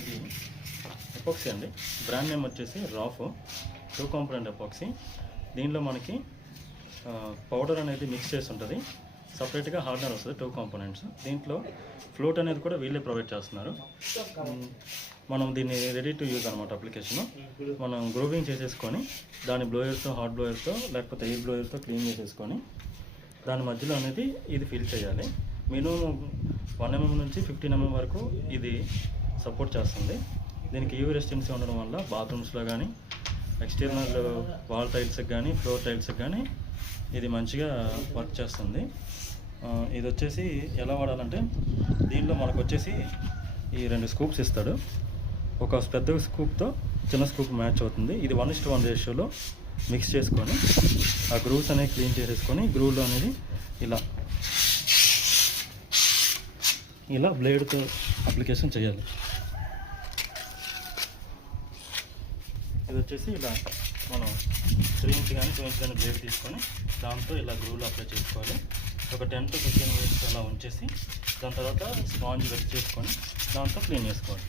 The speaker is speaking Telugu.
ఇది ఎపాక్సీ అండి. బ్రాండ్ నేమ్ వచ్చేసి రాఫ్ 2 కాంపోనెంట్ ఎపాక్సీ. దీనిలో మనకి పౌడర్ అనేది మిక్స్ చేసి ఉంటుంది, సపరేట్గా హార్డ్నర్ వస్తుంది 2 కాంపోనెంట్స్. దీంట్లో ఫ్లోట్ అనేది కూడా వీళ్ళే ప్రొవైడ్ చేస్తున్నారు. మనం దీన్ని రెడీ టు యూజ్ అనమాట అప్లికేషన్. మనం గ్రోవింగ్ చేసేసుకొని దాని బ్లోయర్తో, హాట్ బ్లోయర్తో లేకపోతే ఎయిర్ బ్లోయర్తో క్లీన్ చేసేసుకొని దాని మధ్యలో అనేది ఇది ఫిల్ చేయాలి. మినిమం 1 mm నుంచి 15 mm వరకు ఇది సపోర్ట్ చేస్తుంది. దీనికి యూవీ రెసిస్టెన్సీ ఉండడం వల్ల బాత్రూమ్స్లో కానీ, ఎక్స్టర్నల్ వాల్ టైల్స్కి కానీ, ఫ్లోర్ టైల్స్కి కానీ ఇది మంచిగా వర్క్ చేస్తుంది. ఇది వచ్చేసి ఎలా వాడాలంటే, దీనిలో మనకు వచ్చేసి ఈ 2 స్కూప్స్ ఇస్తాడు. ఒక పెద్ద స్కూప్తో చిన్న స్కూప్ మ్యాచ్ అవుతుంది. ఇది 1:1 రేషియోలో మిక్స్ చేసుకొని ఆ గ్రూవ్స్ అనేవి క్లీన్ చేసేసుకొని గ్రూవ్లో అనేది ఇలా బ్లేడ్తో అప్లికేషన్ చేయాలి. ఇది వచ్చేసి ఇలా మనం 3 ఇంచ్ కానీ 2 ఇంచ్ కానీ బ్లేడ్ తీసుకొని దాంతో ఇలా గ్రూవ్లో అప్లై చేసుకోవాలి. ఒక 10 to 15 minutes అలా ఉంచేసి దాని తర్వాత స్పాంజ్ వెట్ చేసుకొని దాంతో క్లీన్ చేసుకోవాలి.